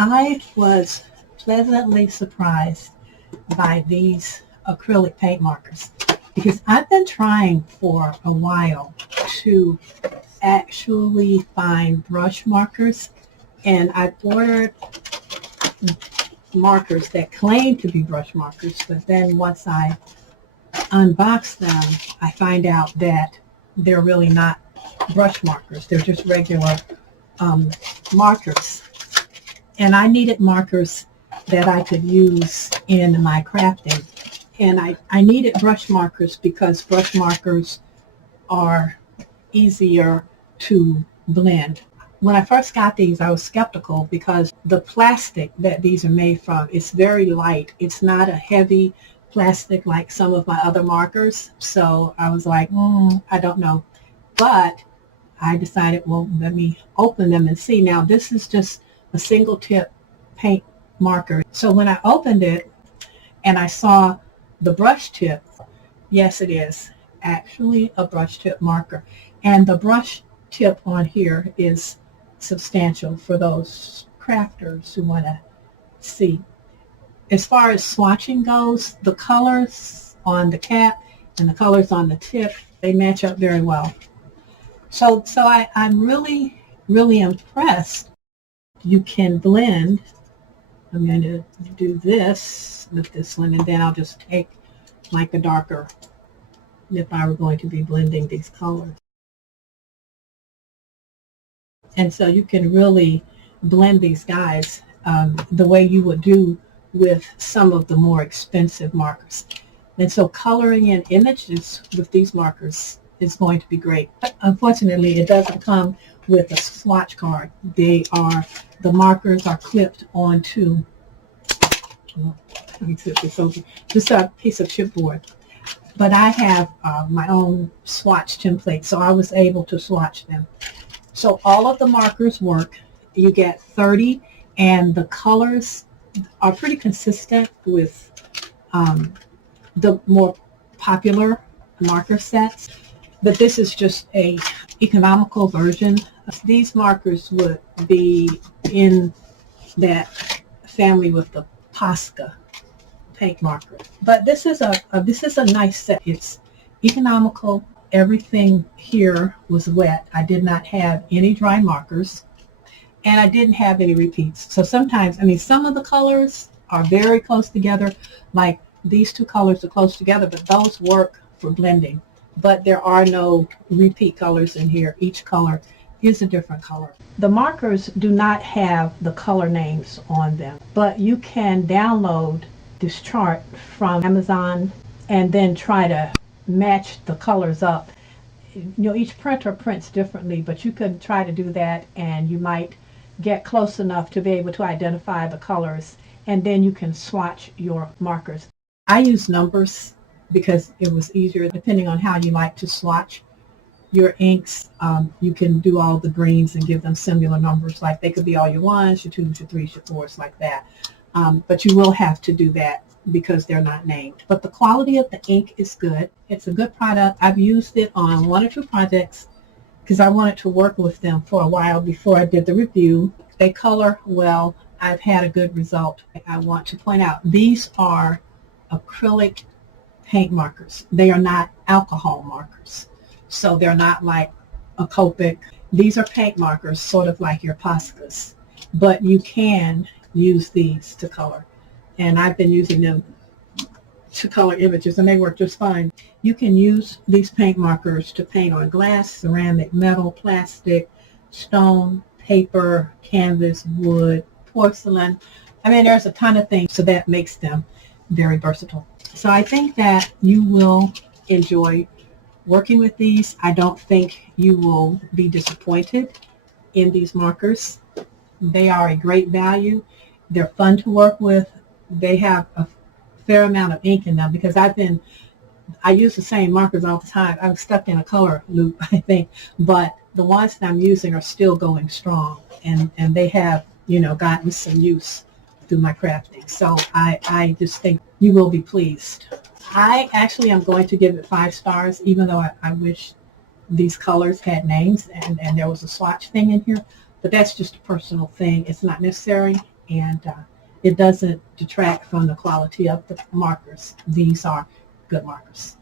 I was pleasantly surprised by these acrylic paint markers because I've been trying for a while to actually find brush markers, and I ordered markers that claim to be brush markers, but then once I unbox them, I find out that they're really not brush markers. They're just regular markers. And I needed markers that I could use in my crafting. And I needed brush markers because brush markers are easier to blend. When I first got these, I was skeptical because the plastic that these are made from is very light. It's not a heavy plastic like some of my other markers. So I was like, I don't know. But I decided, well, let me open them and see. Now, this is just a single tip paint marker. So when I opened it and I saw the brush tip, yes, it is actually a brush tip marker. And the brush tip on here is substantial for those crafters who want to see. As far as swatching goes, the colors on the cap and the colors on the tip, they match up very well. So I'm really, really impressed. You can blend. I'm going to do this with this one, and then I'll just take like a darker if I were going to be blending these colors. And so you can really blend these guys the way you would do with some of the more expensive markers. And so coloring in images with these markers is going to be great. But unfortunately, it doesn't come with a swatch card. The markers are clipped onto, let me flip this over, just a piece of chipboard. But I have my own swatch template, so I was able to swatch them. So all of the markers work. You get 30, and the colors are pretty consistent with the more popular marker sets. But this is just a economical version. These markers would be in that family with the Posca paint marker. But this is a nice set. It's economical. Everything here was wet. I did not have any dry markers, and I didn't have any repeats. So sometimes, some of the colors are very close together, like these two colors are close together, but those work for blending. But there are no repeat colors in here. Each color is a different color. The markers do not have the color names on them, but you can download this chart from Amazon and then try to match the colors up. Each printer prints differently, but you could try to do that, and you might get close enough to be able to identify the colors, and then you can swatch your markers. I use numbers because it was easier depending on how you like to swatch your inks. You can do all the greens and give them similar numbers, like they could be all your 1s, your 2s, your 3s, your 4s, like that. But you will have to do that because they're not named. But the quality of the ink is good. It's a good product. I've used it on 1 or 2 projects because I wanted to work with them for a while before I did the review. They color well. I've had a good result. I want to point out these are acrylic paint markers. They are not alcohol markers. So they're not like a Copic. These are paint markers, sort of like your Poscas. But you can use these to color. And I've been using them to color images, and they work just fine. You can use these paint markers to paint on glass, ceramic, metal, plastic, stone, paper, canvas, wood, porcelain. There's a ton of things, so that makes them very versatile. So I think that you will enjoy working with these. I don't think you will be disappointed in these markers. They are a great value. They're fun to work with. They have a fair amount of ink in them because I use the same markers all the time. I'm stuck in a color loop, I think, but the ones that I'm using are still going strong, and they have, gotten some use through my crafting. So I just think you will be pleased. I actually am going to give it 5 stars, even though I wish these colors had names and there was a swatch thing in here, but that's just a personal thing. It's not necessary. and it doesn't detract from the quality of the markers. These are good markers.